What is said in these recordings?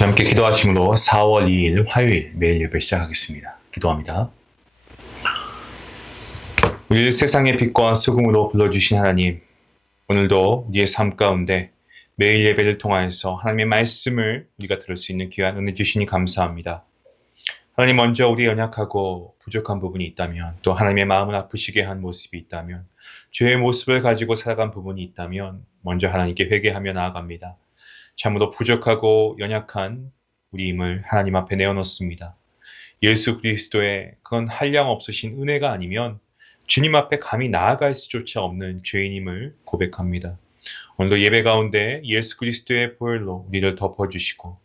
함께 기도하심으로 4월 2일 화요일 매일 예배 시작하겠습니다. 기도합니다. 우리를 세상의 빛과 소금으로 불러주신 하나님, 오늘도 우리의 삶 가운데 매일 예배를 통하여서 하나님의 말씀을 우리가 들을 수 있는 귀한 은혜 주시니 감사합니다. 하나님, 먼저 우리 연약하고 부족한 부분이 있다면, 또 하나님의 마음을 아프시게 한 모습이 있다면, 죄의 모습을 가지고 살아간 부분이 있다면 먼저 하나님께 회개하며 나아갑니다. 참으로 부족하고 연약한 우리임을 하나님 앞에 내어놓습니다. 예수 그리스도의 그건 한량 없으신 은혜가 아니면 주님 앞에 감히 나아갈 수조차 없는 죄인임을 고백합니다. 오늘도 예배 가운데 예수 그리스도의 보혈로 우리를 덮어주시고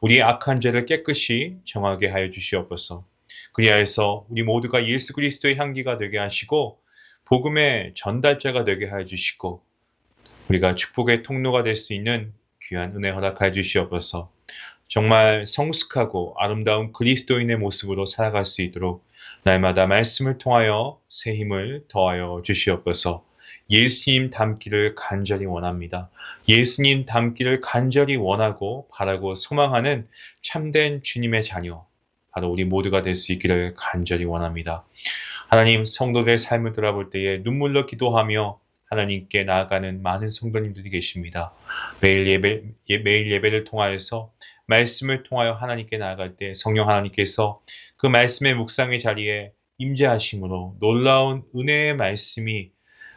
우리의 악한 죄를 깨끗이 정하게 하여 주시옵소서. 그리하여서 우리 모두가 예수 그리스도의 향기가 되게 하시고 복음의 전달자가 되게 하여 주시고 우리가 축복의 통로가 될 수 있는 귀한 은혜 허락하여 주시옵소서. 정말 성숙하고 아름다운 그리스도인의 모습으로 살아갈 수 있도록 날마다 말씀을 통하여 새 힘을 더하여 주시옵소서. 예수님 닮기를 간절히 원합니다. 예수님 닮기를 간절히 원하고 바라고 소망하는 참된 주님의 자녀, 바로 우리 모두가 될 수 있기를 간절히 원합니다. 하나님, 성도들의 삶을 돌아볼 때에 눈물로 기도하며 하나님께 나아가는 많은 성도님들이 계십니다. 매일 예배를 통하여서 말씀을 통하여 하나님께 나아갈 때 성령 하나님께서 그 말씀의 묵상의 자리에 임재하심으로 놀라운 은혜의 말씀이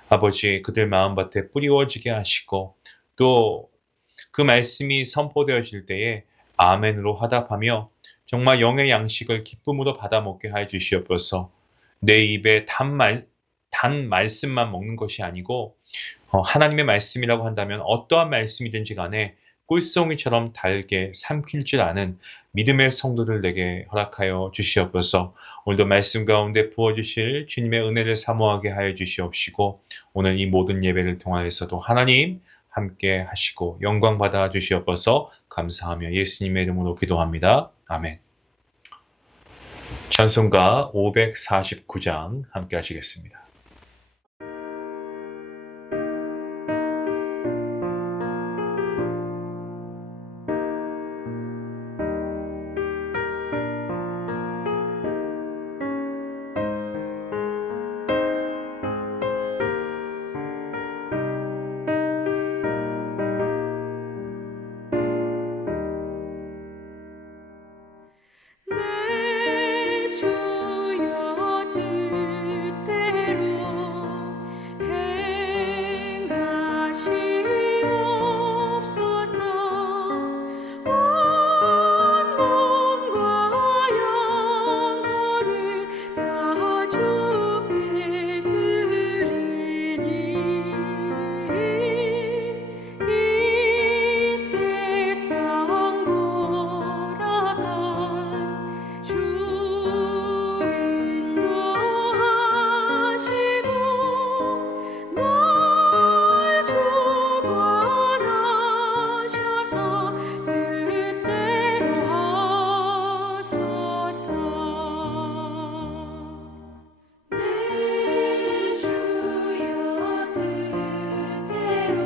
아버지 그들 마음밭에 뿌리워지게 하시고 또 그 말씀이 선포되어질 때에 아멘으로 화답하며 정말 영의 양식을 기쁨으로 받아 먹게 하여 주시옵소서. 내 입에 단 말씀만 먹는 것이 아니고 하나님의 말씀이라고 한다면 어떠한 말씀이든지 간에 꿀송이처럼 달게 삼킬 줄 아는 믿음의 성도들 내게 허락하여 주시옵소서. 오늘도 말씀 가운데 부어주실 주님의 은혜를 사모하게 하여 주시옵시고 오늘 이 모든 예배를 통하여서도 하나님 함께 하시고 영광 받아 주시옵소서. 감사하며 예수님의 이름으로 기도합니다. 아멘. 찬송가 549장 함께 하시겠습니다. 내 주여 뜻대로 행하시옵소서. 온 몸과 영혼을 다 주께 드리니 이 세상 돌아가 주 인도하시고 날 주관하셔서 뜻대로 하소서. 내 주여 뜻대로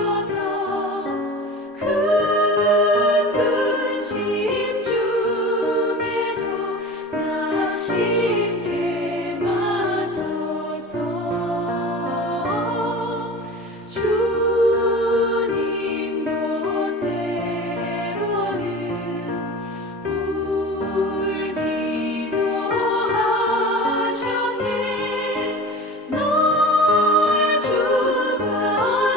행하시옵소서. 큰 근심 중에도 낙심케 마소서. 주님도 때로는 울기도 하셨네. 날 주관하셔서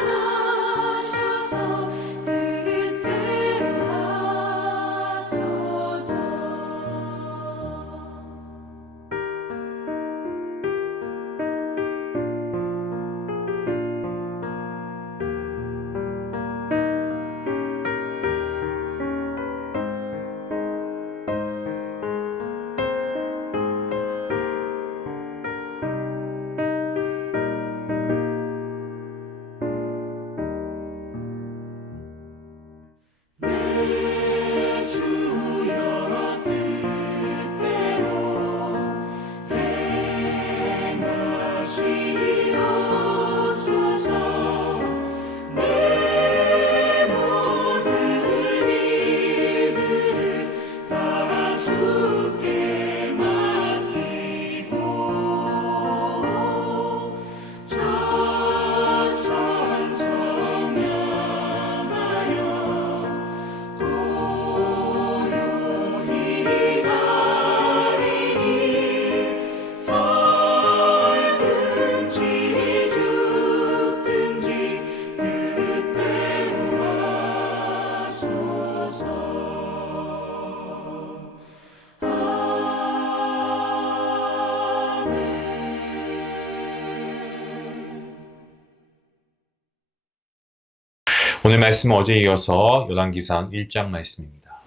오늘 말씀은 어제 이어서 열왕기상 1장 말씀입니다.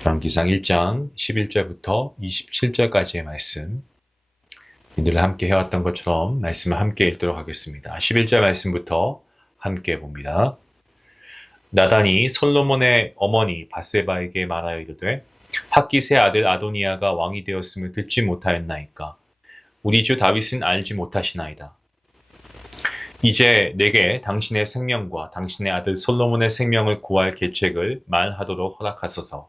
열왕기상 1장 11절부터 27절까지의 말씀, 늘 함께 해왔던 것처럼 말씀을 함께 읽도록 하겠습니다. 11절 말씀부터 함께 봅니다. 나단이 솔로몬의 어머니 밧세바에게 말하여 이르되 핫깃의 아들 아도니아가 왕이 되었음을 듣지 못하였나이까. 우리 주 다윗은 알지 못하시나이다. 이제 내게 당신의 생명과 당신의 아들 솔로몬의 생명을 구할 계책을 말하도록 허락하소서.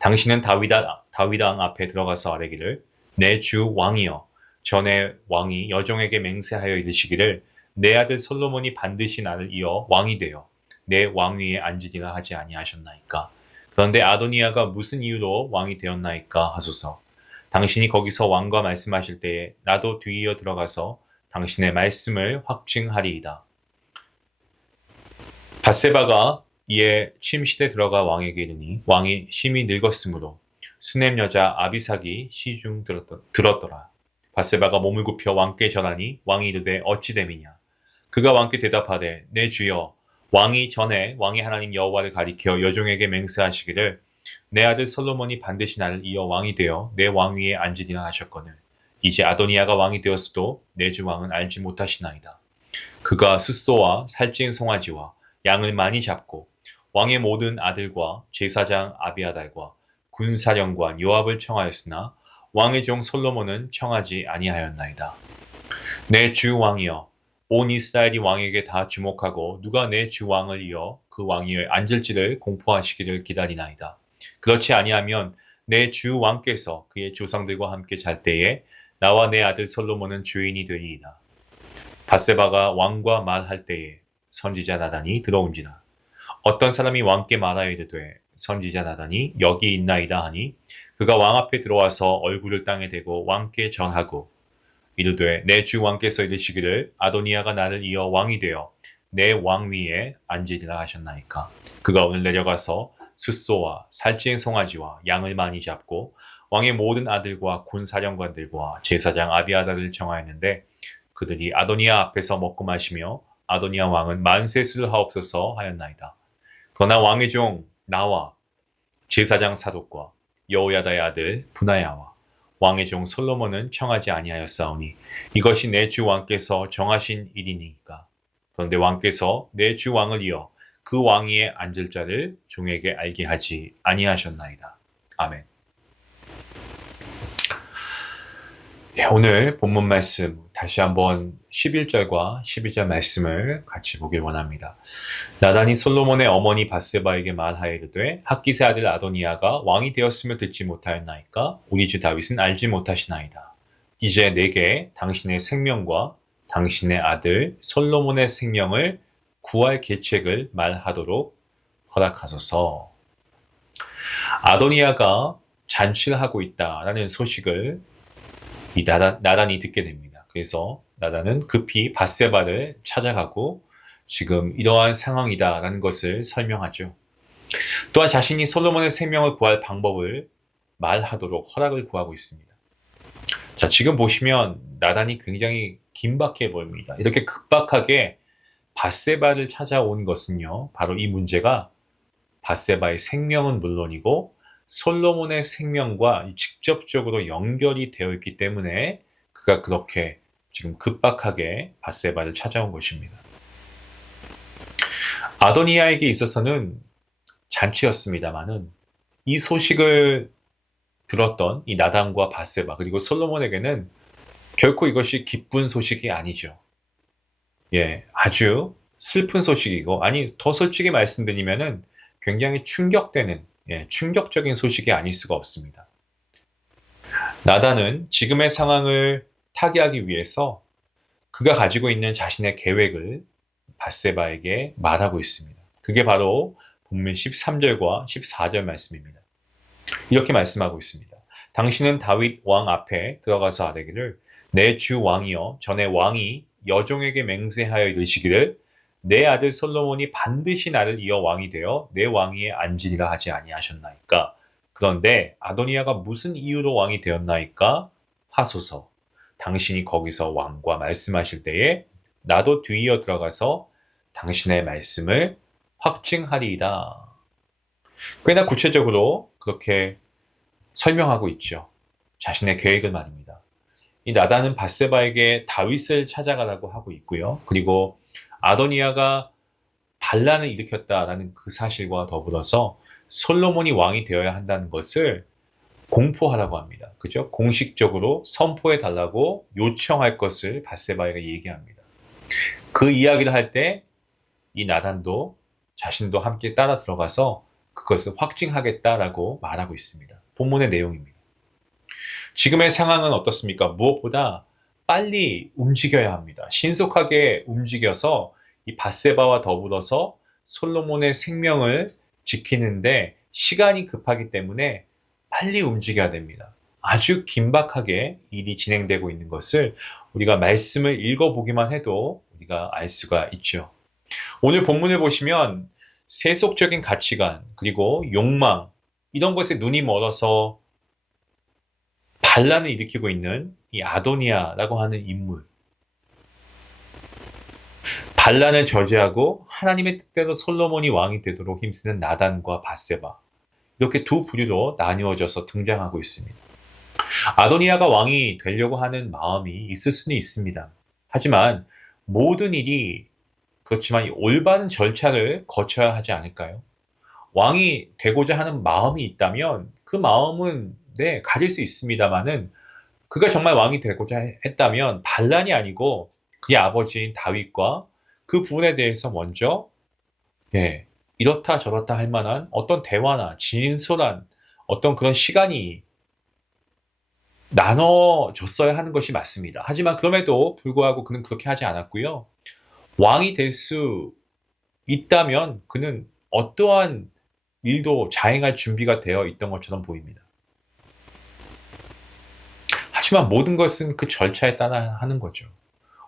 당신은 다윗왕 앞에 들어가서 아뢰기를 내 주 왕이여, 전에 왕이 여종에게 맹세하여 이르시기를 내 아들 솔로몬이 반드시 나를 이어 왕이 되어 내 왕위에 앉으리라 하지 아니하셨나이까. 그런데 아도니아가 무슨 이유로 왕이 되었나이까 하소서. 당신이 거기서 왕과 말씀하실 때에 나도 뒤이어 들어가서 당신의 말씀을 확증하리이다. 밧세바가 이에 침실에 들어가 왕에게 이르니 왕이 심히 늙었으므로 수넴 여자 아비삭이 시중 들었더라. 밧세바가 몸을 굽혀 왕께 전하니 왕이 이르되 어찌 됨이냐. 그가 왕께 대답하되 내 주여, 왕이 전에 왕의 하나님 여호와를 가리켜 여종에게 맹세하시기를 내 아들 솔로몬이 반드시 나를 이어 왕이 되어 내 왕위에 앉으리라 하셨거늘 이제 아도니아가 왕이 되었어도 내 주 왕은 알지 못하시나이다. 그가 숫소와 살찐 송아지와 양을 많이 잡고 왕의 모든 아들과 제사장 아비아달과 군사령관 요압을 청하였으나 왕의 종 솔로몬은 청하지 아니하였나이다. 내 주 왕이여, 온 이스라엘이 왕에게 다 주목하고 누가 내 주 왕을 이어 그 왕위에 앉을지를 공포하시기를 기다리나이다. 그렇지 아니하면 내 주 왕께서 그의 조상들과 함께 잘 때에 나와 내 아들 솔로몬은 주인이 되리이다. 밧세바가 왕과 말할 때에 선지자 나단이 들어온지라. 어떤 사람이 왕께 말하여 이르되 선지자 나단이 여기 있나이다 하니 그가 왕 앞에 들어와서 얼굴을 땅에 대고 왕께 전하고 이르되 내 주 왕께서 이르시기를 아도니아가 나를 이어 왕이 되어 내 왕위에 앉으리라 하셨나이까. 그가 오늘 내려가서 숫소와 살찐 송아지와 양을 많이 잡고 왕의 모든 아들과 군사령관들과 제사장 아비아달을 청하였는데 그들이 아도니아 앞에서 먹고 마시며 아도니아 왕은 만세수를 하옵소서 하였나이다. 그러나 왕의 종 나와 제사장 사독과 여호야다의 아들 분하야와 왕의 종 솔로몬은 청하지 아니하였사오니 이것이 내 주 왕께서 정하신 일이니까. 그런데 왕께서 내 주 왕을 이어 그 왕위에 앉을 자를 종에게 알게 하지 아니하셨나이다. 아멘. 오늘 본문 말씀 다시 한번 11절과 12절 말씀을 같이 보길 원합니다. 나단이 솔로몬의 어머니 밧세바에게 말하여 이르되 핫깃의 아들 아도니아가 왕이 되었으며 듣지 못하였나이까. 우리 주 다윗은 알지 못하시나이다. 이제 내게 당신의 생명과 당신의 아들 솔로몬의 생명을 구할 계책을 말하도록 허락하소서. 아도니아가 잔치를 하고 있다라는 소식을 이 나단이 듣게 됩니다. 그래서 나단은 급히 밧세바를 찾아가고 지금 이러한 상황이다라는 것을 설명하죠. 또한 자신이 솔로몬의 생명을 구할 방법을 말하도록 허락을 구하고 있습니다. 자, 지금 보시면 나단이 굉장히 긴박해 보입니다. 이렇게 급박하게 밧세바를 찾아온 것은요, 바로 이 문제가 밧세바의 생명은 물론이고 솔로몬의 생명과 직접적으로 연결이 되어 있기 때문에 그가 그렇게 지금 급박하게 밧세바를 찾아온 것입니다. 아도니아에게 있어서는 잔치였습니다마는 이 소식을 들었던 이 나단과 밧세바 그리고 솔로몬에게는 결코 이것이 기쁜 소식이 아니죠. 아주 슬픈 소식이고, 아니 더 솔직히 말씀드리면은 굉장히 충격되는 충격적인 소식이 아닐 수가 없습니다. 나단은 지금의 상황을 타개하기 위해서 그가 가지고 있는 자신의 계획을 밧세바에게 말하고 있습니다. 그게 바로 본문 13절과 14절 말씀입니다. 이렇게 말씀하고 있습니다. 당신은 다윗 왕 앞에 들어가서 아뢰기를 내 주 왕이여, 전에 왕이 여종에게 맹세하여 이르시기를 내 아들 솔로몬이 반드시 나를 이어 왕이 되어 내 왕위에 앉으리라 하지 아니하셨나이까. 그런데 아도니아가 무슨 이유로 왕이 되었나이까 하소서. 당신이 거기서 왕과 말씀하실 때에 나도 뒤이어 들어가서 당신의 말씀을 확증하리이다. 꽤나 구체적으로 그렇게 설명하고 있죠. 자신의 계획을 말입니다. 이 나단은 밧세바에게 다윗을 찾아가라고 하고 있고요. 그리고 아도니아가 반란을 일으켰다라는 그 사실과 더불어서 솔로몬이 왕이 되어야 한다는 것을 공포하라고 합니다. 그죠? 공식적으로 선포해 달라고 요청할 것을 밧세바에게 얘기합니다. 그 이야기를 할 때 이 나단도 자신도 함께 따라 들어가서 그것을 확증하겠다라고 말하고 있습니다. 본문의 내용입니다. 지금의 상황은 어떻습니까? 무엇보다 빨리 움직여야 합니다. 신속하게 움직여서 이 밧세바와 더불어서 솔로몬의 생명을 지키는데 시간이 급하기 때문에 빨리 움직여야 됩니다. 아주 긴박하게 일이 진행되고 있는 것을 우리가 말씀을 읽어보기만 해도 우리가 알 수가 있죠. 오늘 본문을 보시면 세속적인 가치관 그리고 욕망 이런 것에 눈이 멀어서 반란을 일으키고 있는 이 아도니아라고 하는 인물, 반란을 저지하고 하나님의 뜻대로 솔로몬이 왕이 되도록 힘쓰는 나단과 밧세바, 이렇게 두 부류로 나뉘어져서 등장하고 있습니다. 아도니아가 왕이 되려고 하는 마음이 있을 수는 있습니다. 하지만 모든 일이 그렇지만 이 올바른 절차를 거쳐야 하지 않을까요? 왕이 되고자 하는 마음이 있다면 그 마음은 네, 가질 수 있습니다만은 그가 정말 왕이 되고자 했다면 반란이 아니고 그의 아버지인 다윗과 그 부분에 대해서 먼저 예, 이렇다 저렇다 할 만한 어떤 대화나 진솔한 어떤 그런 시간이 나눠졌어야 하는 것이 맞습니다. 하지만 그럼에도 불구하고 그는 그렇게 하지 않았고요. 왕이 될 수 있다면 그는 어떠한 일도 자행할 준비가 되어 있던 것처럼 보입니다. 하지만 모든 것은 그 절차에 따라 하는 거죠.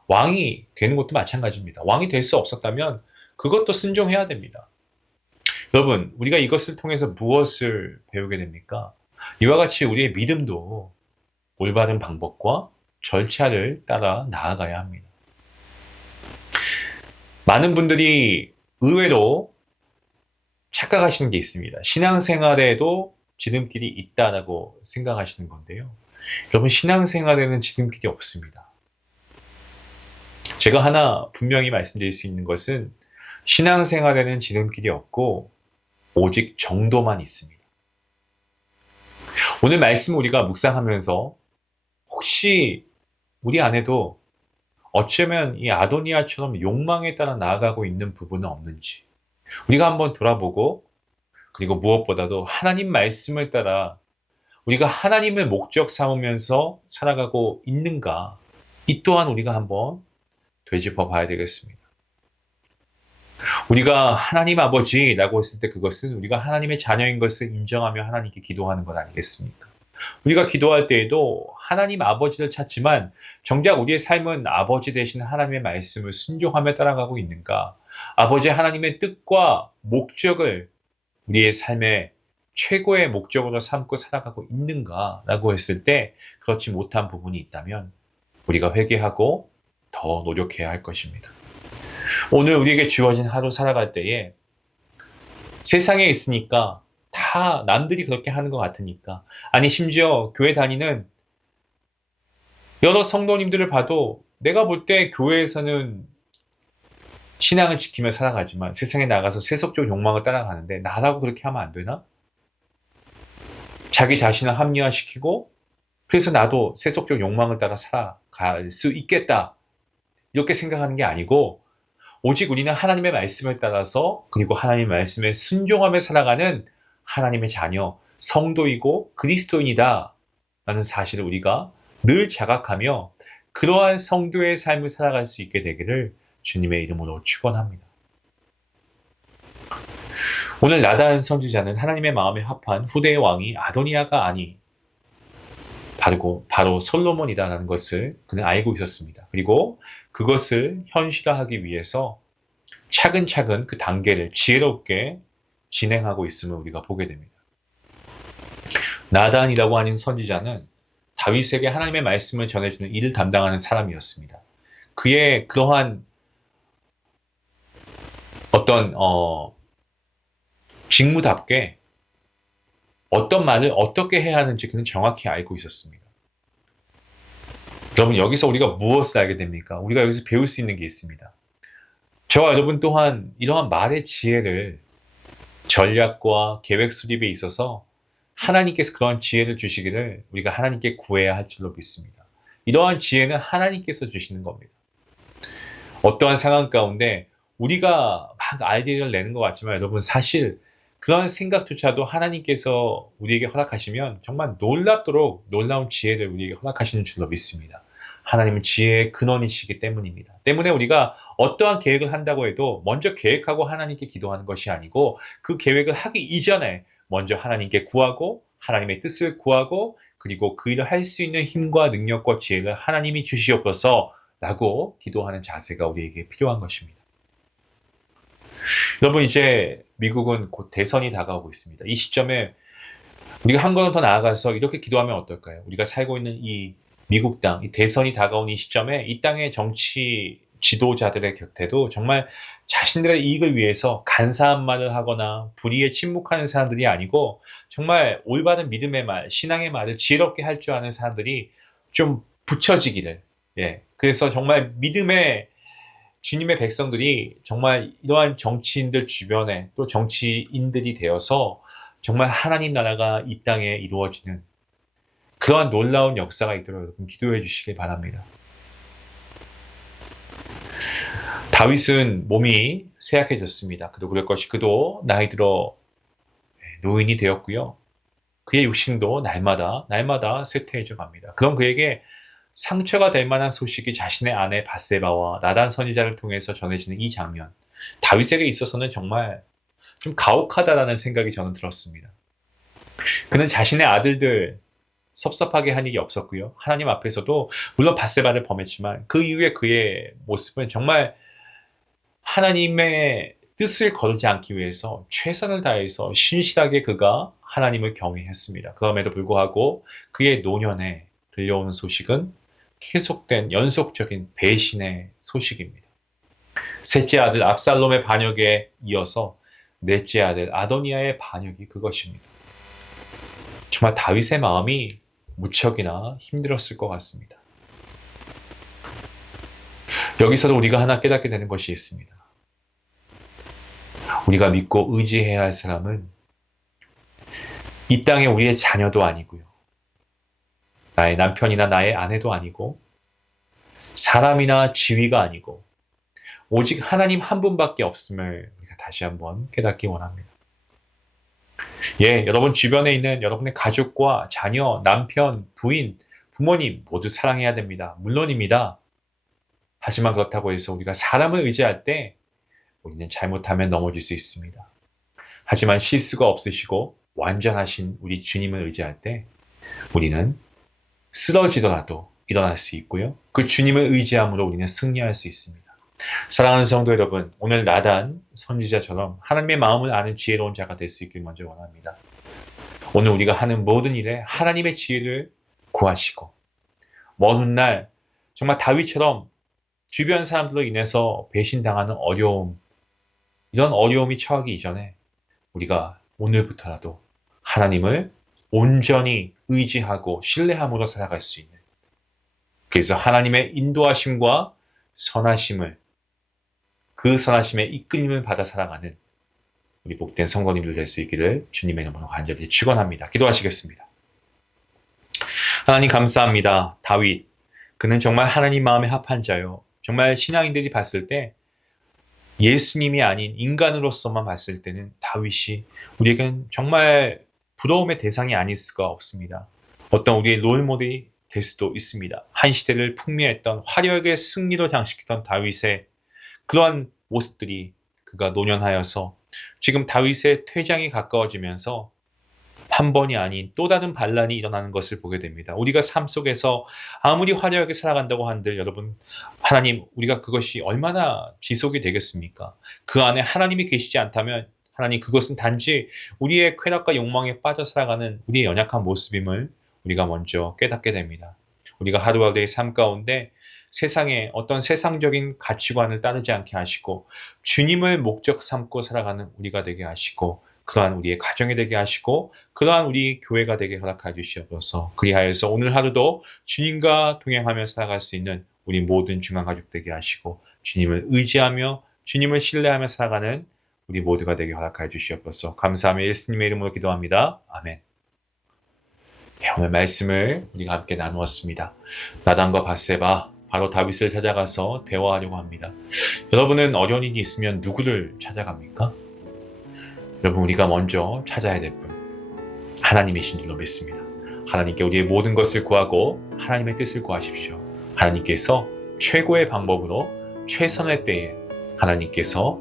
왕이 되는 것도 마찬가지입니다. 왕이 될 수 없었다면 그것도 순종해야 됩니다. 여러분, 우리가 이것을 통해서 무엇을 배우게 됩니까? 이와 같이 우리의 믿음도 올바른 방법과 절차를 따라 나아가야 합니다. 많은 분들이 의외로 착각하시는 게 있습니다. 신앙생활에도 지름길이 있다라고 생각하시는 건데요. 여러분, 신앙생활에는 지름길이 없습니다. 제가 하나 분명히 말씀드릴 수 있는 것은 신앙생활에는 지름길이 없고 오직 정도만 있습니다. 오늘 말씀 우리가 묵상하면서 혹시 우리 안에도 어쩌면 이 아도니아처럼 욕망에 따라 나아가고 있는 부분은 없는지 우리가 한번 돌아보고 그리고 무엇보다도 하나님 말씀을 따라 우리가 하나님을 목적 삼으면서 살아가고 있는가 이 또한 우리가 한번 되짚어 봐야 되겠습니다. 우리가 하나님 아버지라고 했을 때 그것은 우리가 하나님의 자녀인 것을 인정하며 하나님께 기도하는 것 아니겠습니까? 우리가 기도할 때에도 하나님 아버지를 찾지만 정작 우리의 삶은 아버지 되신 하나님의 말씀을 순종하며 따라가고 있는가? 아버지 하나님의 뜻과 목적을 우리의 삶의 최고의 목적으로 삼고 살아가고 있는가라고 했을 때 그렇지 못한 부분이 있다면 우리가 회개하고 더 노력해야 할 것입니다. 오늘 우리에게 주어진 하루 살아갈 때에 세상에 있으니까 다 남들이 그렇게 하는 것 같으니까 아니 심지어 교회 다니는 여러 성도님들을 봐도 내가 볼 때 교회에서는 신앙을 지키며 살아가지만 세상에 나가서 세속적 욕망을 따라가는데 나라고 그렇게 하면 안 되나? 자기 자신을 합리화시키고 그래서 나도 세속적 욕망을 따라 살아갈 수 있겠다 이렇게 생각하는 게 아니고 오직 우리는 하나님의 말씀을 따라서 그리고 하나님의 말씀에 순종하며 살아가는 하나님의 자녀, 성도이고 그리스도인이다 라는 사실을 우리가 늘 자각하며 그러한 성도의 삶을 살아갈 수 있게 되기를 주님의 이름으로 축원합니다. 오늘 나단 선지자는 하나님의 마음에 합한 후대의 왕이 아도니아가 아니 바로 솔로몬이다라는 것을 그는 알고 있었습니다. 그리고 그것을 현실화하기 위해서 차근차근 그 단계를 지혜롭게 진행하고 있음을 우리가 보게 됩니다. 나단이라고 하는 선지자는 다윗에게 하나님의 말씀을 전해주는 일을 담당하는 사람이었습니다. 그의 그러한 어떤 직무답게 어떤 말을 어떻게 해야 하는지 그는 정확히 알고 있었습니다. 여러분, 여기서 우리가 무엇을 알게 됩니까? 우리가 여기서 배울 수 있는 게 있습니다. 저와 여러분 또한 이러한 말의 지혜를 전략과 계획 수립에 있어서 하나님께서 그러한 지혜를 주시기를 우리가 하나님께 구해야 할 줄로 믿습니다. 이러한 지혜는 하나님께서 주시는 겁니다. 어떠한 상황 가운데 우리가 막 아이디어를 내는 것 같지만 여러분, 사실 그런 생각조차도 하나님께서 우리에게 허락하시면 정말 놀랍도록 놀라운 지혜를 우리에게 허락하시는 줄로 믿습니다. 하나님은 지혜의 근원이시기 때문입니다. 때문에 우리가 어떠한 계획을 한다고 해도 먼저 계획하고 하나님께 기도하는 것이 아니고, 그 계획을 하기 이전에 먼저 하나님께 구하고 하나님의 뜻을 구하고, 그리고 그 일을 할 수 있는 힘과 능력과 지혜를 하나님이 주시옵소서 라고 기도하는 자세가 우리에게 필요한 것입니다. 여러분, 이제 미국은 곧 대선이 다가오고 있습니다. 이 시점에 우리가 한 걸음 더 나아가서 이렇게 기도하면 어떨까요? 우리가 살고 있는 이 미국 땅, 이 대선이 다가온 이 시점에 이 땅의 정치 지도자들의 곁에도 정말 자신들의 이익을 위해서 간사한 말을 하거나 불의에 침묵하는 사람들이 아니고, 정말 올바른 믿음의 말, 신앙의 말을 지혜롭게 할 줄 아는 사람들이 좀 붙여지기를, 그래서 정말 믿음의 주님의 백성들이 정말 이러한 정치인들 주변에 또 정치인들이 되어서 정말 하나님 나라가 이 땅에 이루어지는 그러한 놀라운 역사가 있도록 여러분 기도해 주시길 바랍니다. 다윗은 몸이 쇠약해졌습니다. 그도 그럴 것이, 그도 나이 들어 노인이 되었고요. 그의 육신도 날마다 쇠퇴해져 갑니다. 그런 그에게 상처가 될 만한 소식이 자신의 아내 밧세바와 나단 선지자를 통해서 전해지는 이 장면, 다윗에게 있어서는 정말 좀 가혹하다라는 생각이 저는 들었습니다. 그는 자신의 아들들 섭섭하게 한 일이 없었고요. 하나님 앞에서도 물론 밧세바를 범했지만 그 이후에 그의 모습은 정말 하나님의 뜻을 거르지 않기 위해서 최선을 다해서 신실하게 그가 하나님을 경외했습니다. 그럼에도 불구하고 그의 노년에 들려오는 소식은 계속된 연속적인 배신의 소식입니다. 셋째 아들 압살롬의 반역에 이어서 넷째 아들 아도니아의 반역이 그것입니다. 정말 다윗의 마음이 무척이나 힘들었을 것 같습니다. 여기서도 우리가 하나 깨닫게 되는 것이 있습니다. 우리가 믿고 의지해야 할 사람은 이 땅에 우리의 자녀도 아니고요, 나의 남편이나 나의 아내도 아니고, 사람이나 지위가 아니고, 오직 하나님 한 분밖에 없음을 우리가 다시 한번 깨닫기 원합니다. 여러분 주변에 있는 여러분의 가족과 자녀, 남편, 부인, 부모님 모두 사랑해야 됩니다. 물론입니다. 하지만 그렇다고 해서 우리가 사람을 의지할 때 우리는 잘못하면 넘어질 수 있습니다. 하지만 실수가 없으시고 완전하신 우리 주님을 의지할 때 우리는 쓰러지더라도 일어날 수 있고요, 그 주님을 의지함으로 우리는 승리할 수 있습니다. 사랑하는 성도 여러분, 오늘 나단 선지자처럼 하나님의 마음을 아는 지혜로운 자가 될 수 있길 먼저 원합니다. 오늘 우리가 하는 모든 일에 하나님의 지혜를 구하시고, 먼 훗날 정말 다윗처럼 주변 사람들로 인해서 배신당하는 어려움, 이런 어려움이 처하기 이전에 우리가 오늘부터라도 하나님을 온전히 의지하고 신뢰함으로 살아갈 수 있는, 그래서 하나님의 인도하심과 선하심을, 그 선하심의 이끌림을 받아 살아가는 우리 복된 성도님들 될 수 있기를 주님의 이름으로 간절히 축원합니다. 기도하시겠습니다. 하나님 감사합니다. 다윗, 그는 정말 하나님 마음에 합한 자요, 정말 신앙인들이 봤을 때 예수님이 아닌 인간으로서만 봤을 때는 다윗이 우리에겐 정말 부러움의 대상이 아닐 수가 없습니다. 어떤 우리의 롤모델이 될 수도 있습니다. 한 시대를 풍미했던 화려하게 승리로 장식했던 다윗의 그러한 모습들이 그가 노년하여서 지금 다윗의 퇴장이 가까워지면서 한 번이 아닌 또 다른 반란이 일어나는 것을 보게 됩니다. 우리가 삶 속에서 아무리 화려하게 살아간다고 한들 여러분, 하나님, 우리가 그것이 얼마나 지속이 되겠습니까? 그 안에 하나님이 계시지 않다면 하나님, 그것은 단지 우리의 쾌락과 욕망에 빠져 살아가는 우리의 연약한 모습임을 우리가 먼저 깨닫게 됩니다. 우리가 하루하루의 삶 가운데 세상에 어떤 세상적인 가치관을 따르지 않게 하시고 주님을 목적 삼고 살아가는 우리가 되게 하시고, 그러한 우리의 가정이 되게 하시고 그러한 우리 교회가 되게 허락하여 주시옵소서. 그리하여서 오늘 하루도 주님과 동행하며 살아갈 수 있는 우리 모든 중앙가족 되게 하시고 주님을 의지하며 주님을 신뢰하며 살아가는 우리 모두가 되게 허락하여 주시옵소서. 감사하며 예수님의 이름으로 기도합니다. 아멘. 네, 오늘 말씀을 우리가 함께 나누었습니다. 나단과 밧세바 바로 다윗을 찾아가서 대화하려고 합니다. 여러분은 어려운 일이 있으면 누구를 찾아갑니까? 여러분, 우리가 먼저 찾아야 될 분, 하나님이신 줄로 믿습니다. 하나님께 우리의 모든 것을 구하고 하나님의 뜻을 구하십시오. 하나님께서 최고의 방법으로 최선의 때에 하나님께서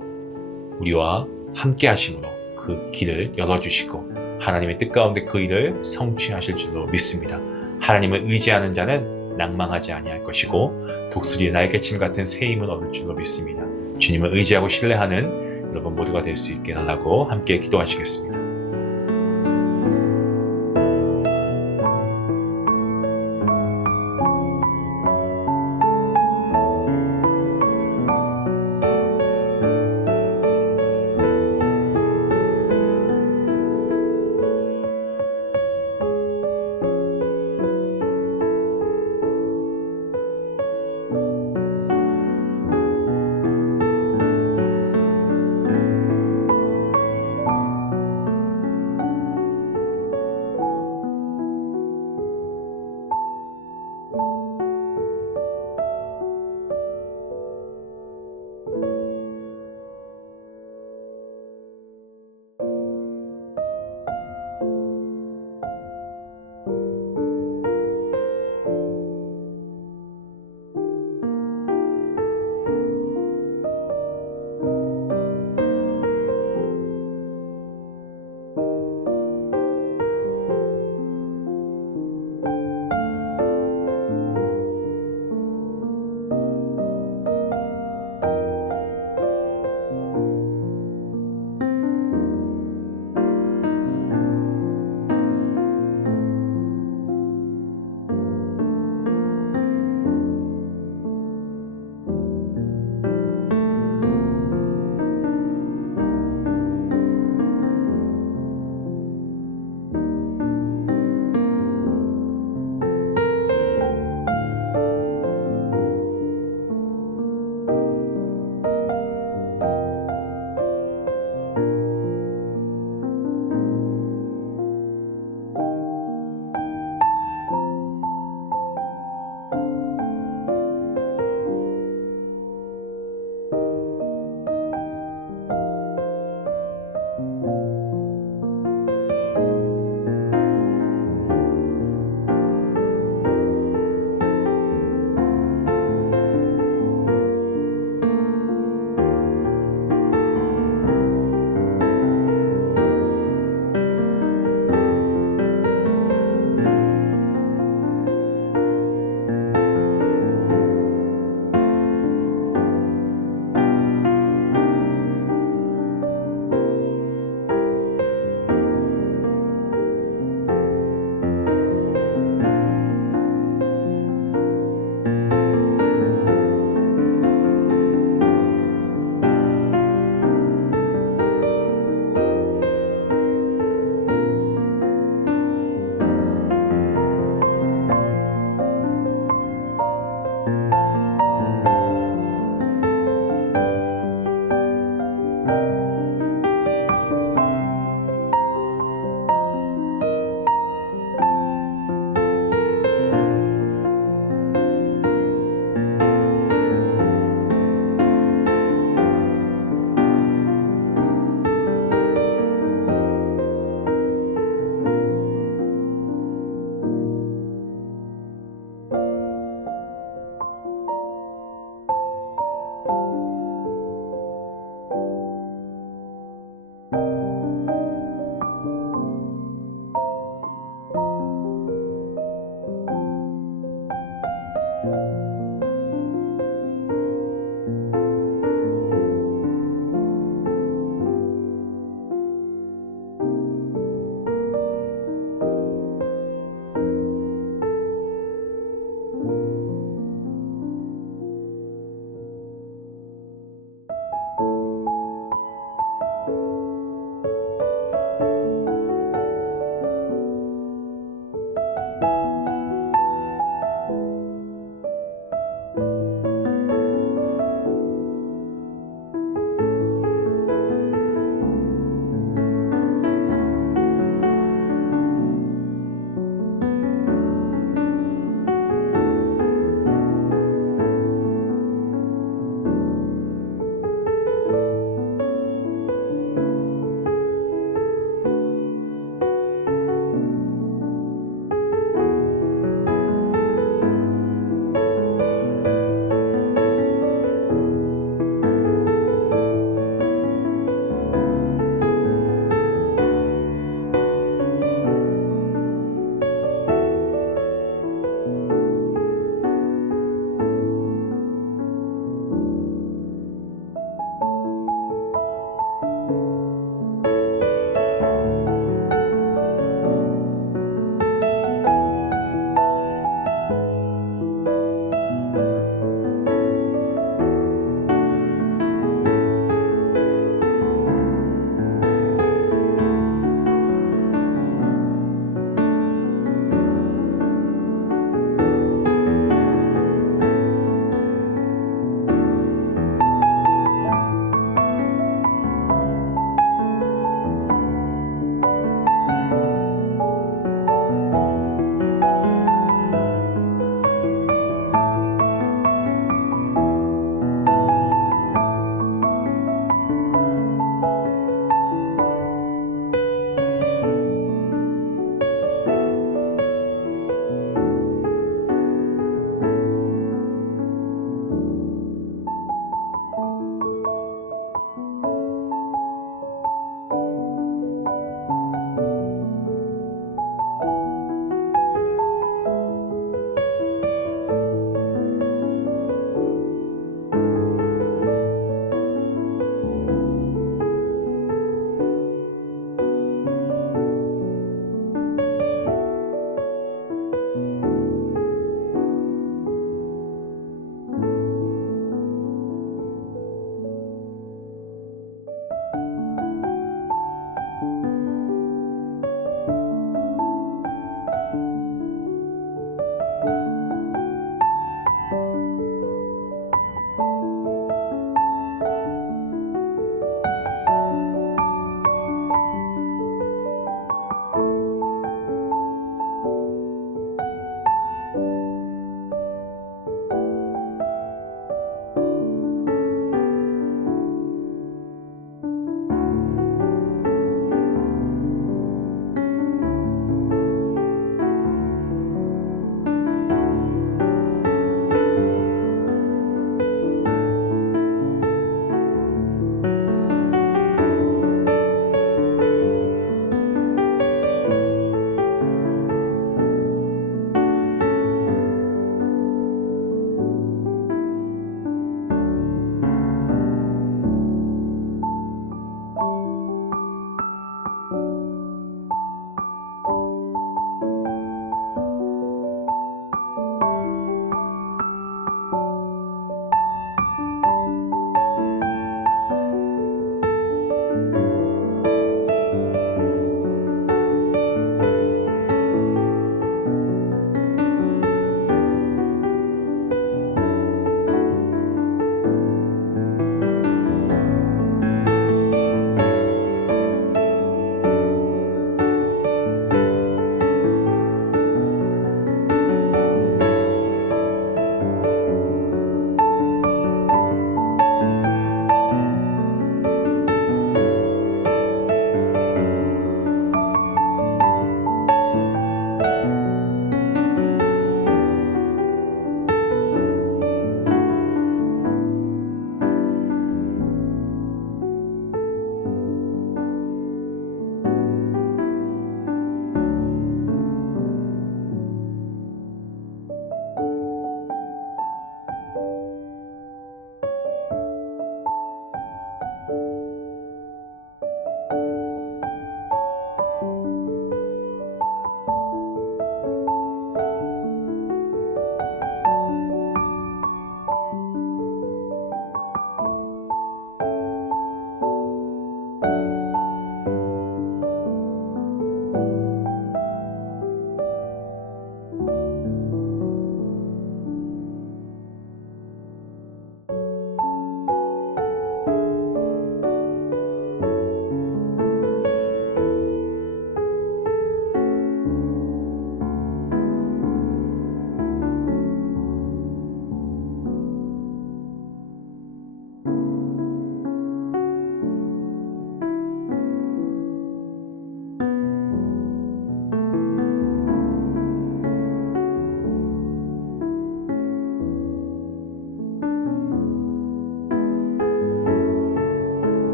우리와 함께 하심으로 그 길을 열어주시고 하나님의 뜻 가운데 그 일을 성취하실 줄로 믿습니다. 하나님을 의지하는 자는 낭망하지 아니할 것이고 독수리의 날개침 같은 새 힘을 얻을 줄로 믿습니다. 주님을 의지하고 신뢰하는 여러분 모두가 될 수 있게 달라고 함께 기도하시겠습니다.